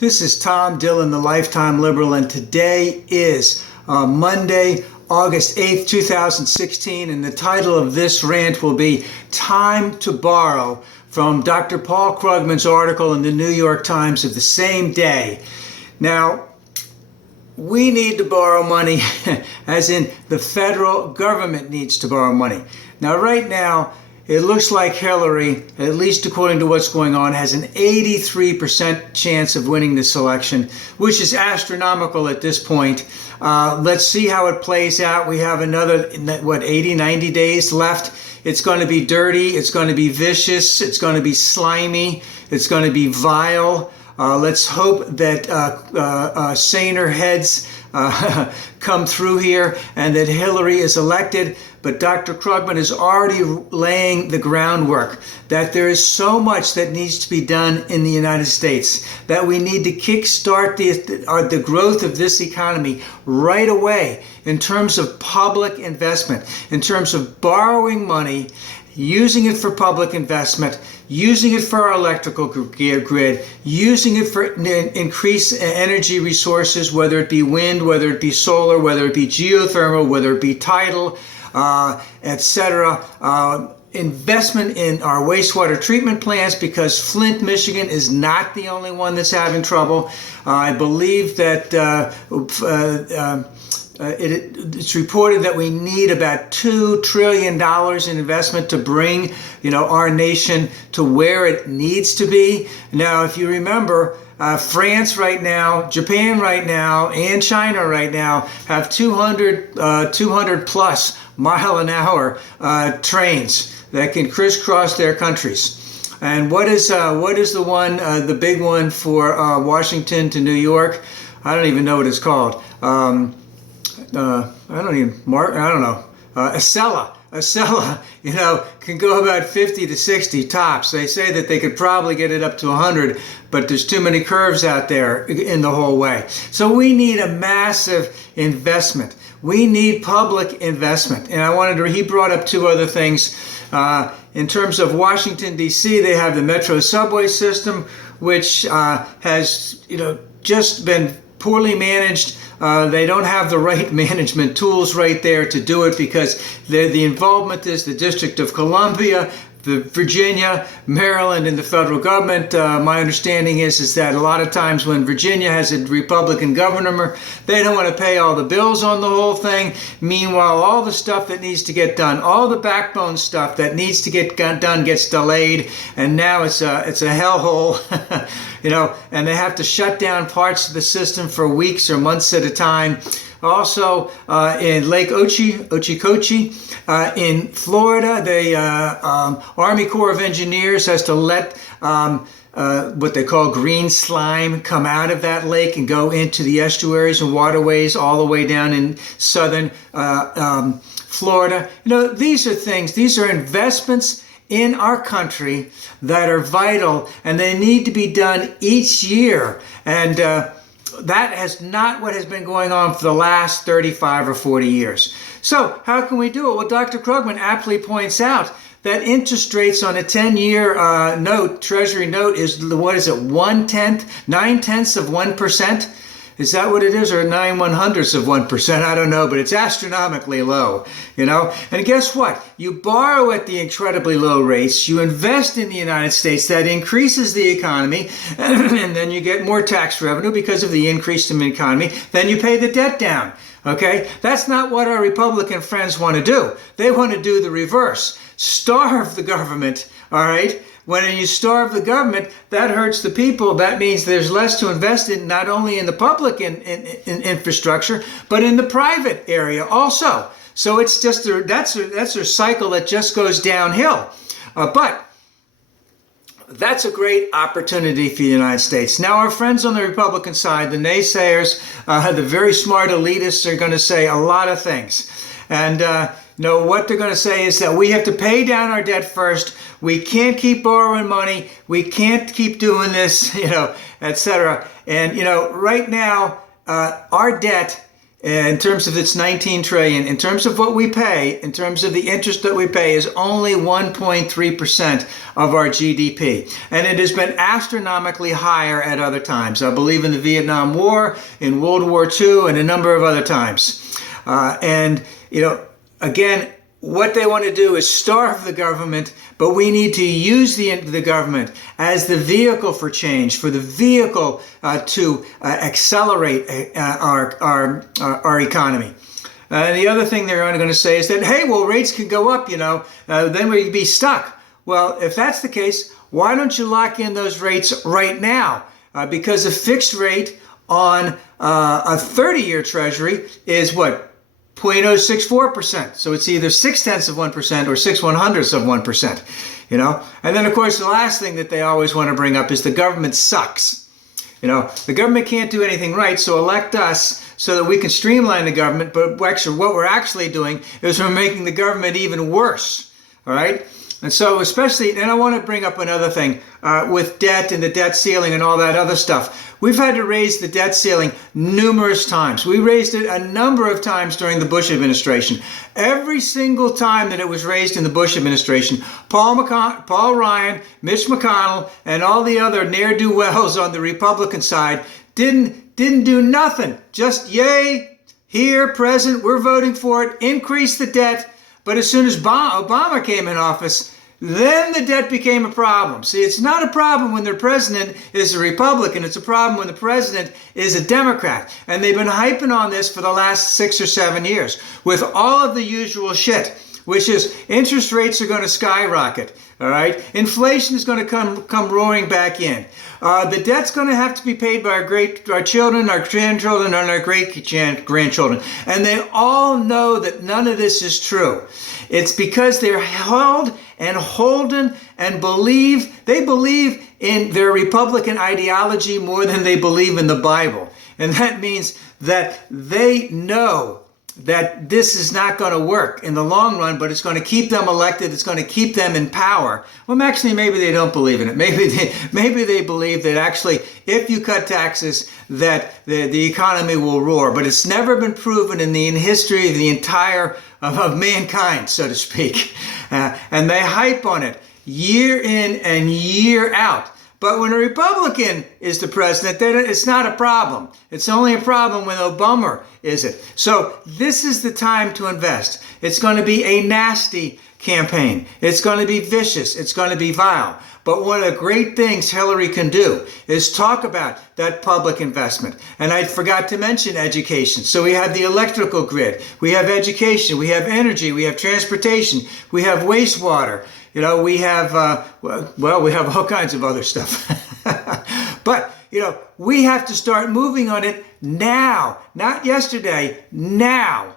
This is Tom Dillon, the Lifetime Liberal, and today is Monday, August 8th, 2016, and the title of this rant will be Time to Borrow, from Dr. Paul Krugman's article in the New York Times of the same day. Now, we need to borrow money, as in the federal government needs to borrow money. Now, right now, it looks like Hillary, at least according to what's going on, has an 83% chance of winning this election, which is astronomical at this point. Let's see how it plays out. We have another, 80, 90 days left. It's going to be dirty. It's going to be vicious. It's going to be slimy. It's going to be vile. Let's hope that saner heads come through here and that Hillary is elected. But Dr. Krugman is already laying the groundwork that there is so much that needs to be done in the United States, that we need to kickstart the growth of this economy right away in terms of public investment, in terms of borrowing money, using it for public investment, using it for our electrical grid, using it for increase energy resources, whether it be wind, whether it be solar, whether it be geothermal, whether it be tidal, etc. Investment in our wastewater treatment plants, because Flint, Michigan is not the only one that's having trouble. I believe that it's reported that we need about $2 trillion in investment to bring, our nation to where it needs to be. Now, if you remember, France right now, Japan right now, and China right now have 200 plus mile an hour trains that can crisscross their countries. And what is the one, the big one for Washington to New York? I don't even know what it's called. Acela, can go about 50 to 60 tops. They say that they could probably get it up to 100, but there's too many curves out there in the whole way. So we need a massive investment. We need public investment. And he brought up two other things. In terms of Washington, D.C., they have the Metro subway system, which has, just been poorly managed. They don't have the right management tools right there to do it, because the involvement is the District of Columbia, the Virginia, Maryland, and the federal government. My understanding is that a lot of times when Virginia has a Republican governor, they don't want to pay all the bills on the whole thing. Meanwhile, all the stuff that needs to get done, all the backbone stuff that needs to get done gets delayed, and now it's a hellhole. And they have to shut down parts of the system for weeks or months at a time. Also, in Lake Okeechobee, in Florida, the Army Corps of Engineers has to let what they call green slime come out of that lake and go into the estuaries and waterways all the way down in southern Florida. These are investments in our country that are vital, and they need to be done each year. And that has not what has been going on for the last 35 or 40 years. So how can we do it? Well, Dr. Krugman aptly points out that interest rates on a 10-year note, Treasury note, is, 9/10 of 1%? Is that what it is, or 9/100ths of 1%? I don't know, but it's astronomically low, And guess what? You borrow at the incredibly low rates, you invest in the United States, that increases the economy, and then you get more tax revenue because of the increase in the economy. Then you pay the debt down, okay? That's not what our Republican friends want to do. They want to do the reverse. Starve the government, all right? When you starve the government, that hurts the people. That means there's less to invest in, not only in the public in infrastructure, but in the private area also. So it's just that's a cycle that just goes downhill. But that's a great opportunity for the United States. Now, our friends on the Republican side, the naysayers, the very smart elitists, are going to say a lot of things. And what they're going to say is that we have to pay down our debt first. We can't keep borrowing money. We can't keep doing this, etc. And, right now, our debt in terms of its 19 trillion, in terms of what we pay, in terms of the interest that we pay, is only 1.3% of our GDP. And it has been astronomically higher at other times. I believe in the Vietnam War, in World War II, and a number of other times. Again, what they want to do is starve the government, but we need to use the government as the vehicle for change, for the vehicle to accelerate our economy. The other thing they're going to say is that, hey, well, rates can go up, then we'd be stuck. Well, if that's the case, why don't you lock in those rates right now? Because a fixed rate on a 30-year treasury is what? 0.064%. So it's either 0.6% or 0.06%, And then, of course, the last thing that they always want to bring up is the government sucks. The government can't do anything right, so elect us so that we can streamline the government. But actually, what we're actually doing is we're making the government even worse. All right? And so especially, and I want to bring up another thing with debt and the debt ceiling and all that other stuff. We've had to raise the debt ceiling numerous times. We raised it a number of times during the Bush administration. Every single time that it was raised in the Bush administration, Paul Ryan, Mitch McConnell, and all the other ne'er-do-wells on the Republican side didn't do nothing. Just yay, here, present, we're voting for it, increase the debt. But as soon as Obama came in office, then the debt became a problem. See, it's not a problem when their president is a Republican. It's a problem when the president is a Democrat. And they've been hyping on this for the last 6 or 7 years with all of the usual shit, which is interest rates are going to skyrocket. All right. Inflation is going to come roaring back in. The debt's going to have to be paid by our children, our grandchildren, and our great-grandchildren. And they all know that none of this is true. It's because they're held and holden and they believe in their Republican ideology more than they believe in the Bible. And that means that they know that this is not going to work in the long run, but it's going to keep them elected. It's going to keep them in power. Well, actually, maybe they don't believe in it. Maybe they believe that actually, if you cut taxes, that the economy will roar. But it's never been proven in the history of the entire of mankind, so to speak. And they hype on it year in and year out. But when a Republican is the president, then it's not a problem. It's only a problem when Obama is it. So this is the time to invest. It's going to be a nasty campaign. It's going to be vicious. It's going to be vile. But one of the great things Hillary can do is talk about that public investment. And I forgot to mention education. So we have the electrical grid. We have education. We have energy. We have transportation. We have wastewater. We have, we have all kinds of other stuff. But, we have to start moving on it now, not yesterday, now.